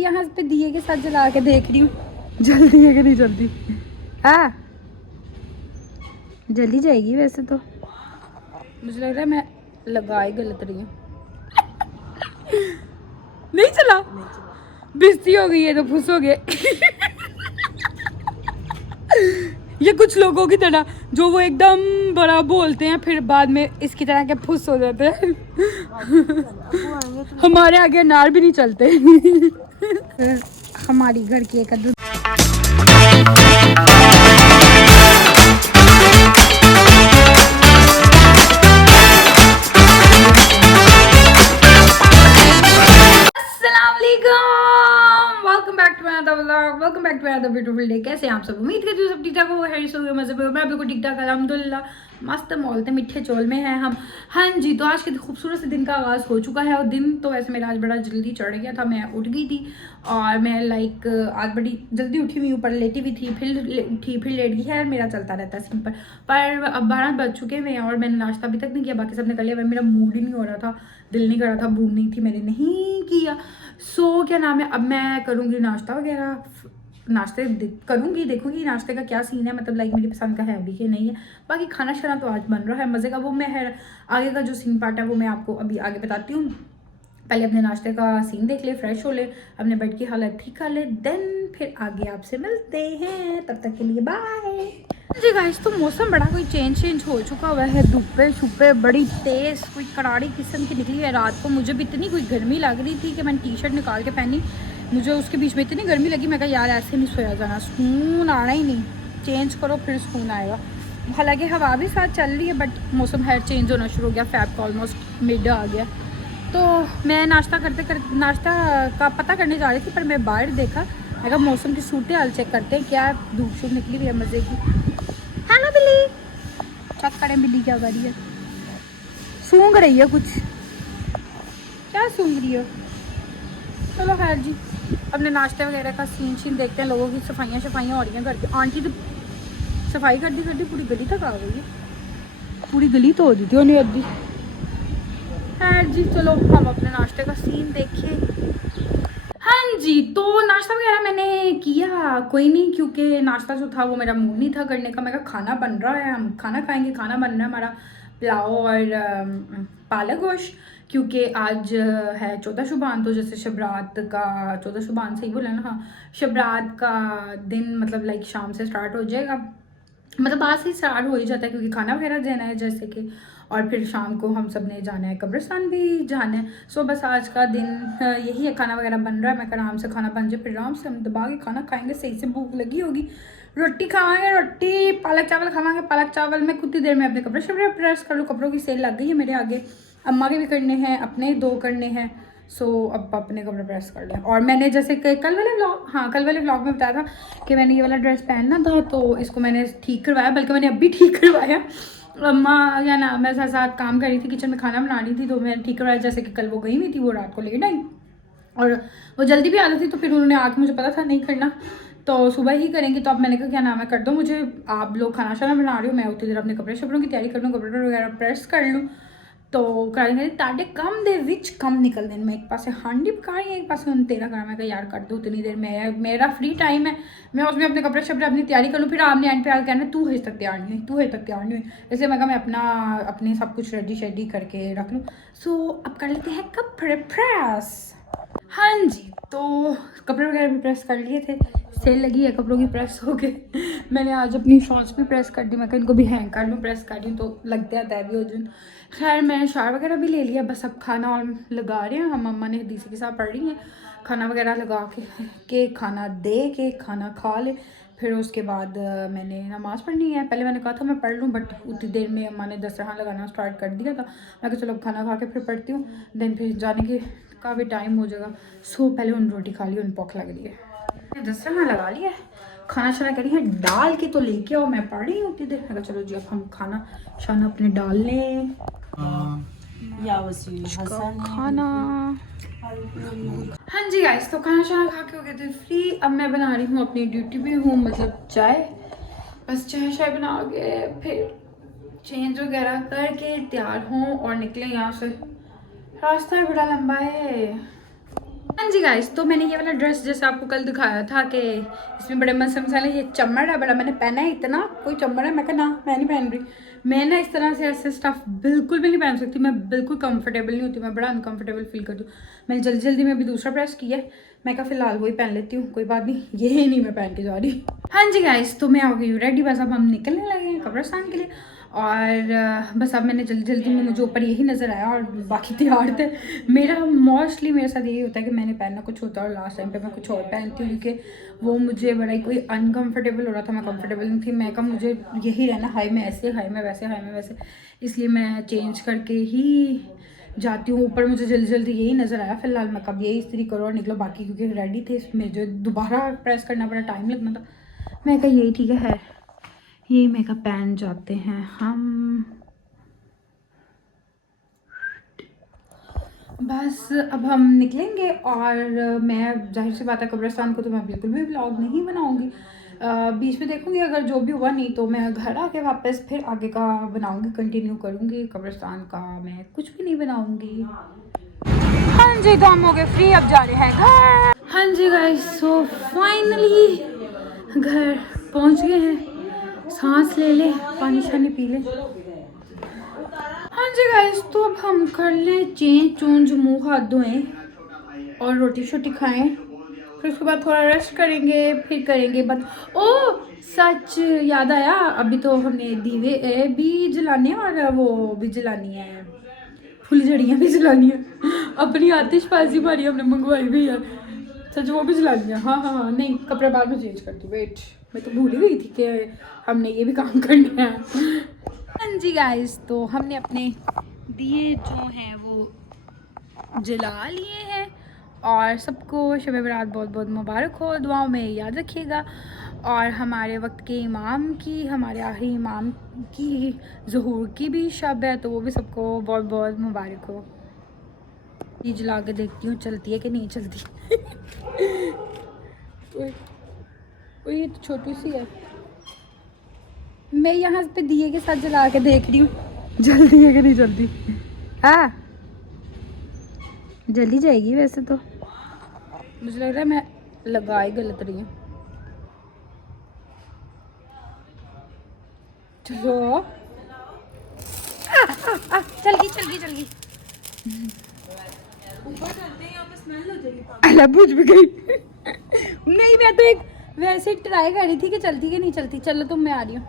यहाँ पे दिए के साथ जला के देख रही हूँ जल्दी है कि नहीं जल्दी। हाँ जल्दी जाएगी वैसे तो, मुझे लग रहा है मैं लगाई गलत रही हूँ। नहीं चला, बेइज्जती हो गई है तो खुश हो गए। ये कुछ लोगों की तरह जो वो एकदम बड़ा बोलते हैं फिर बाद में इसकी तरह के फुस हो जाते हैं। हमारे आगे अनार भी नहीं चलते। हमारी घर की एक welcome back to another vlog, welcome back to another beautiful day. कैसे हैं आप सब? उम्मीद करती हूँ सब ठीक ठाक हो, हैरिस हो गए, मजे में हो। मैं बिल्कुल ठीक ठाक अल्हम्दुलिल्लाह, मस्त मौलते मीठे चोल में हैं हम। हाँ जी, तो आज के खूबसूरत से दिन का आगाज़ हो चुका है और दिन तो वैसे मेरा आज बड़ा जल्दी चढ़ गया था। मैं उठ गई थी और मैं आज बड़ी जल्दी उठी हुई, ऊपर लेटी हुई थी, फिर उठी, फिर लेट गई है। मेरा चलता रहता है सिंपल। पर अब 12 बज चुके हैं और मैंने नाश्ता अभी तक नहीं किया, बाकी सबने कर लिया। मेरा मूड ही नहीं हो रहा था, दिल नहीं कर रहा था, भूख नहीं थी, मैंने नहीं किया। सो क्या नाम है, अब मैं करूँगी नाश्ता वगैरह, नाश्ते करूँगी, देखूँगी नाश्ते का क्या सीन है, मतलब लाइक मेरी पसंद का है अभी कि नहीं है। बाकी खाना शाना तो आज बन रहा है मज़े का, वो मैं है आगे का जो सीन पार्ट है वो मैं आपको अभी आगे बताती हूँ। पहले अपने नाश्ते का सीन देख ले, फ्रेश हो ले, अपने बेड की हालत ठीक कर ले, देन फिर आगे आपसे मिलते हैं। तब तक के लिए बाय जी गाइस। तो मौसम बड़ा कोई चेंज हो चुका हुआ है, धूपे छुपे बड़ी तेज़ कोई कराड़ी किस्म की निकली है। रात को मुझे भी इतनी कोई गर्मी लग रही थी कि मैंने टी शर्ट निकाल के पहनी, मुझे उसके बीच में इतनी गर्मी लगी, मैं कहा यार ऐसे नहीं सोया जाना, सुकून आना ही नहीं, चेंज करो फिर सुकून आएगा। हालांकि हवा भी साथ चल रही है बट मौसम है चेंज होना शुरू हो गया, फैब का ऑलमोस्ट मिड आ गया। तो मैं नाश्ता नाश्ता का पता करने जा रही थी, पर मैं बाहर देखा, मैं कहा मौसम की सूरत हाल चेक करते हैं, क्या धूप शूप निकली हुई है मज़े की। हेलो बिल्ली, चेक करें बिल्ली क्या कर रही है, सूंघ रही है कुछ, क्या सूंघ रही है। चलो खैर जी, अपने नाश्ते वगैरह का सीन देखते हैं। लोगों की सफाइयाँ हो रही हैं घर की। आंटी तो सफाई करती पूरी गली तक आ गई है, पूरी गली तो हो रही थी उन्हें अभी। खैर जी चलो हम अपने नाश्ते का सीन देखें। हाँ जी, तो नाश्ता वगैरह मैंने किया कोई नहीं, क्योंकि नाश्ता जो था वो मेरा मूड नहीं था करने का। मैं कहा खाना बन रहा है, हम खाना खाएंगे, खाना बन रहा है हमारा पुलाव और पालक गोश्त, क्योंकि आज है 14 शुबान, तो जैसे शबरात का 14 शुबान से ही बोला ना, हाँ शबरात का दिन मतलब लाइक शाम से स्टार्ट हो जाएगा, मतलब आज से स्टार्ट हो ही जाता है, क्योंकि खाना वगैरह देना है जैसे कि, और फिर शाम को हम सब ने जाना है कब्रिस्तान भी जाना है। सो बस आज का दिन यही है, खाना वगैरह बन रहा है। मैं आराम से खाना बन जाए फिर आराम से हम दबा के खाना खाएंगे, सही से भूख लगी होगी, रोटी खाएंगे, रोटी पालक चावल खावाएंगे, पालक चावल में कुछ देर में अपने कपड़े शपड़े प्रेस कर लूँ। कपड़ों की सेल लग गई है मेरे आगे, अम्मा के भी करने हैं, अपने 2 करने हैं। सो अब अपने कपड़े प्रेस कर लें। और मैंने जैसे कल वाले व्लॉग में बताया था कि मैंने ये वाला ड्रेस पहनना था, तो इसको मैंने ठीक करवाया, बल्कि मैंने अभी ठीक करवाया। अम्मा या ना मैं साथ साथ काम कर रही थी, किचन में खाना बना रही थी, तो मैंने ठीक करवाया। जैसे कि कल वो गई हुई थी, वो रात को लेट आई और वो जल्दी भी आ रही थी, तो फिर उन्होंने आके, मुझे पता था नहीं करना तो सुबह ही करेंगे, तो अब मैंने कहा क्या नाम है कर दो मुझे, आप लोग खाना शाना बना रहे हो, मैं उतनी देर अपने कपड़े शपड़ों की तैयारी कर लूँ, कपड़े वगैरह प्रेस कर लूँ, तो करेंगे ताटे कम दे विच कम निकल दिन में। एक पास हांडी पका रही है, एक पास तेरा काम है, यार कर दो उतनी देर में, मेरा फ्री टाइम है, मैं उसमें अपने कपड़े शपड़े अपनी तैयारी कर लूँ। फिर आपने एंड पे कहना तू हज तक तैयार नहीं हुई, तू हज तक तैयार नहीं हुई, इसलिए मैं कहा मैं अपने सब कुछ रेडी शेडी करके रख लूँ। सो अब कर लेते हैं कपड़े प्रेस। हाँ जी, तो कपड़े वगैरह भी प्रेस कर लिए थे, सेल लगी है कपड़ों की प्रेस हो गए। मैंने आज अपनी शॉर्ट्स भी प्रेस कर दी, मैं इनको भी हैंग कर लूँ, प्रेस कर दूँ तो लगते आता है भी हो दिन। खैर मैंने शावर वगैरह भी ले लिया, बस अब खाना और लगा रहे हैं हम। मम्मा ने हदीसी के साथ पढ़ रही हैं, खाना वगैरह लगा के खाना दे के खाना खा ले, फिर उसके बाद मैंने नमाज़ पढ़नी है। पहले मैंने कहा था मैं पढ़ लूँ, बट उतनी देर में अम्मा ने दस्तरखान लगाना स्टार्ट कर दिया था। मैं कहा चलो खाना खा के फिर पढ़ती हूँ, देन फिर जाने के का भी टाइम हो जाएगा। सो पहले उन रोटी खा ली, उन भूख लग रही है। दस्तरखान लगा लिया, खाना शाना करी है, डाल के तो लेके आओ, मैं पढ़ रही हूँ उतनी देर। मैं चलो जी अब हम खाना शाना अपने डाल लें। खाना हाँ जी गाइस, तो खाना शाना खा के हो गए थे फ्री। अब मैं बना रही हूँ अपनी ड्यूटी भी हूँ, मतलब चाय, बस चाय शाय बना के फिर चेंज वगैरह करके तैयार हूँ और निकले यहाँ से। रास्ता बड़ा लंबा है। हाँ जी गाइस, तो मैंने ये वाला ड्रेस जैसे आपको कल दिखाया था कि इसमें बड़े मस्त मसाले, ये चमड़ है बड़ा, मैंने पहना है इतना कोई चमड़ है, मैं कहा ना मैं नहीं पहन रही। मैं ना इस तरह से ऐसे स्टफ बिल्कुल भी नहीं पहन सकती, मैं बिल्कुल कंफर्टेबल नहीं होती, मैं बड़ा अनकंफर्टेबल फील करती हूँ। मैंने जल्दी जल्दी में अभी दूसरा प्रेस किया है, मैं कहा फिलहाल वही पहन लेती हूँ, कोई बात नहीं, ये नहीं मैं पहन के जा रही। हाँ जी गाइस, तो मैं हो गई हूँ रेडी, बस अब हम निकलने लगे हैं कब्रिस्तान के लिए। और बस अब मैंने जल्दी जल्दी में, मुझे ऊपर यही नज़र आया और बाकी तैयार थे। मेरा मोस्टली मेरे साथ यही होता है कि मैंने पहनना कुछ होता है और लास्ट टाइम पे मैं कुछ और पहनती हूँ, क्योंकि वो मुझे बड़ा ही कोई अनकंफर्टेबल हो रहा था, मैं कंफर्टेबल नहीं थी। मैं कहा मुझे यही रहना, हाई में ऐसे, हाई में वैसे, हाई में वैसे, इसलिए मैं चेंज करके ही जाती हूँ ऊपर। मुझे जल्दी जल्दी यही नज़र आया, फिलहाल मैं कब यही इस्त्री करो और निकलो, बाकी क्योंकि रेडी थे इसमें जो दोबारा प्रेस करना पड़ा, टाइम लगना था। मैं कहा यही ठीक है, ये मेकअप पहन जाते हैं हम। बस अब हम निकलेंगे और मैं जाहिर सी बात है कब्रिस्तान को तो मैं बिल्कुल भी व्लॉग नहीं बनाऊंगी, बीच में देखूंगी अगर जो भी हुआ, नहीं तो मैं घर आके वापस फिर आगे का बनाऊंगी, कंटिन्यू करूंगी। कब्रिस्तान का मैं कुछ भी नहीं बनाऊंगी। हाँ जी, तो हम हो गए फ्री, अब जा रहे हैं घर। हाँ जी गाइस, सो फाइनली घर पहुंच गए हैं, सांस ले ले, पानी शानी पी ले। हाँ जी गाइस, तो अब हम कर लें चेंज चूंज, मुँह हाथ धोएं और रोटी शोटी खाएं, फिर उसके बाद थोड़ा रेस्ट करेंगे, फिर करेंगे बट ओ सच याद आया, अभी तो हमने दीवे भी जलाने हैं और वो भी जलानी है, फुलझड़ियाँ भी जलानी है। अपनी आतिशबाजी हमारी हमने मंगवाई हुई है, सच वो भी जलानी है। हाँ हाँ हाँ, नहीं कपड़े बाद में चेंज करती, वेट मैं तो भूल ही गई थी कि हमने ये भी काम करना है। हाँ जी गाइस, तो हमने अपने दिए जो हैं वो जला लिए हैं और सबको शब बरात बहुत बहुत मुबारक हो, दुआओं में याद रखिएगा। और हमारे वक्त के इमाम की, हमारे आखिरी इमाम की ज़हूर की भी शब है, तो वो भी सबको बहुत बहुत मुबारक हो। ये जला के देखती हूँ चलती है कि नहीं चलती। तो ये तो छोटी सी है, मैं यहाँ पे दिए के साथ जला के देख रही हूँ जल्दी है कि नहीं जल्दी। हाँ जल्दी जाएगी वैसे तो, मुझे लग रहा है मैं लगा ही गलत रही हूँ। चलो चल गई चल गई चल गई, ऊपर चलते हैं, यहाँ पे स्मेल हो जाएगी। अल्लाह बुझ भी गई। नहीं मैं तो एक वैसे ट्राई कर रही थी कि चलती कि नहीं चलती। चलो तुम, मैं आ रही हूँ।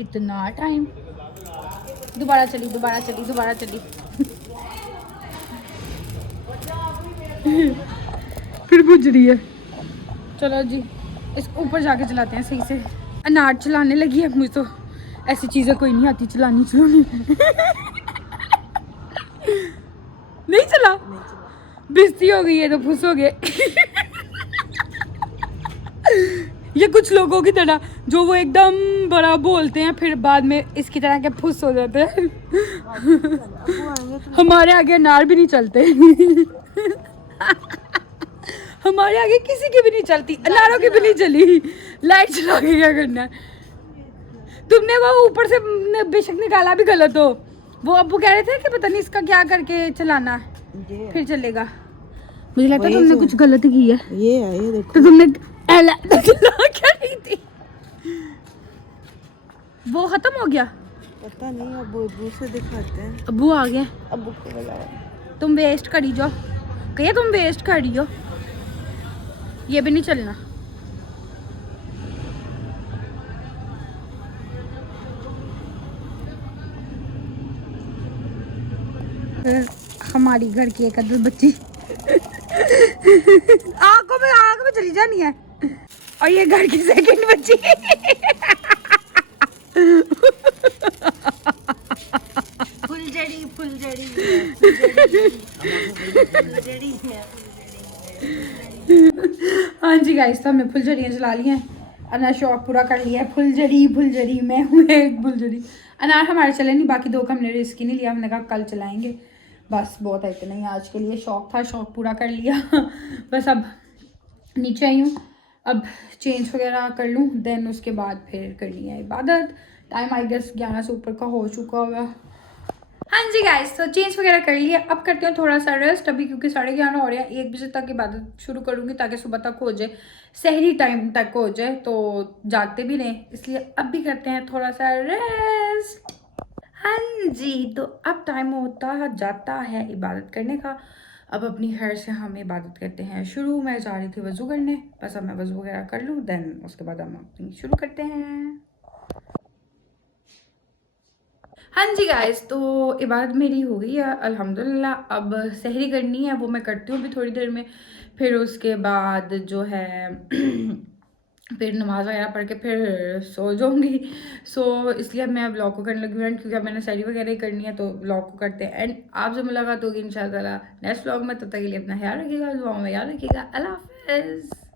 इतना टाइम, दोबारा चली दोबारा चली दोबारा चली। फिर बुझ रही है। चलो जी, इस ऊपर जाके चलाते हैं सही से। अनार चलाने लगी है, मुझे तो ऐसी चीज़ें कोई नहीं आती चलानी चलानी। नहीं चला, बेइज्जती हो गई है तो फुस हो गए। ये कुछ लोगों की तरह जो वो एकदम बड़ा बोलते हैं फिर बाद में इसकी तरह के फुस हो जाते हैं। हमारे आगे अनार भी नहीं चलते। हमारे आगे किसी की भी नहीं चलती, अनारों की भी नहीं चली। लाइट चला के क्या करना है? तुमने वो ऊपर से बेशक निकाला भी गलत हो, वो अब्बू कह रहे थे कि पता नहीं इसका क्या करके चलाना है फिर चलेगा। मुझे लगता है तुमने कुछ गलत की है। ये देखो, तो तुमने क्या नहीं थी, वो खत्म हो गया। पता नहीं, अब अब्बू से दिखाते हैं। अब्बू आ गए, अब्बू को बुलाओ। तुम वेस्ट करी जाओ, कहिए तुम वेस्ट कर रही हो, ये भी नहीं चलना। हमारी घर की एक अदर बच्ची आंख में चली जानी है, और ये घर की सेकंड बच्ची। फुलझड़ी फुलझड़ी फुलझड़ी है। हाँ जी गाइस, तो हमने फुलझड़ियाँ जला ली हैं, अनार शौक पूरा कर लिया है। फुलझड़ी फुलझड़ी मैं हूँ एक फुलझड़ी। अनार हमारे चले नहीं, बाकी दो का हमने रिस्क ही नहीं लिया, हमने कहा कल चलाएंगे, बस बहुत है इतना ही आज के लिए। शौक था, शौक पूरा कर लिया। बस अब नीचे आई हूँ, अब चेंज वगैरह कर लूँ, देन उसके बाद फिर करनी है इबादत। टाइम आई गेस 11 से ऊपर का हो चुका होगा। हाँ जी गाइस, तो चेंज वगैरह कर लिया, अब करते हैं थोड़ा सा रेस्ट अभी, क्योंकि 11:30 हो रहे हैं। 1 बजे तक इबादत शुरू करूँगी ताकि सुबह तक हो जाए, सहरी टाइम तक हो जाए, तो जागते भी नहीं, इसलिए अब भी करते हैं थोड़ा सा रेस्ट। हाँ जी, तो अब टाइम होता जाता है इबादत करने का। अब अपनी खैर से हम इबादत करते हैं शुरू। मैं जा रही थी वज़ू करने, बस अब मैं वज़ू वगैरह कर लूँ, देन उसके बाद हम अपनी शुरू करते हैं। हाँ जी गाइस, तो इबादत मेरी हो गई है अल्हम्दुलिल्लाह। अब सहरी करनी है, वो मैं करती हूँ अभी थोड़ी देर में। फिर उसके बाद जो है फिर नमाज वगैरह पढ़ के फिर सो जाऊँगी। सो इसलिए अब मैं व्लॉग को करने लगी हूँ, क्योंकि अब मैंने सहरी वगैरह ही करनी है, तो व्लॉग को करते हैं एंड आपसे मुलाकात होगी इंशाल्लाह नेक्स्ट व्लॉग में। तब तक के लिए अपना ख्याल रखिएगा, दुआओं में याद रखिएगा। अल्लाह हाफ़िज़।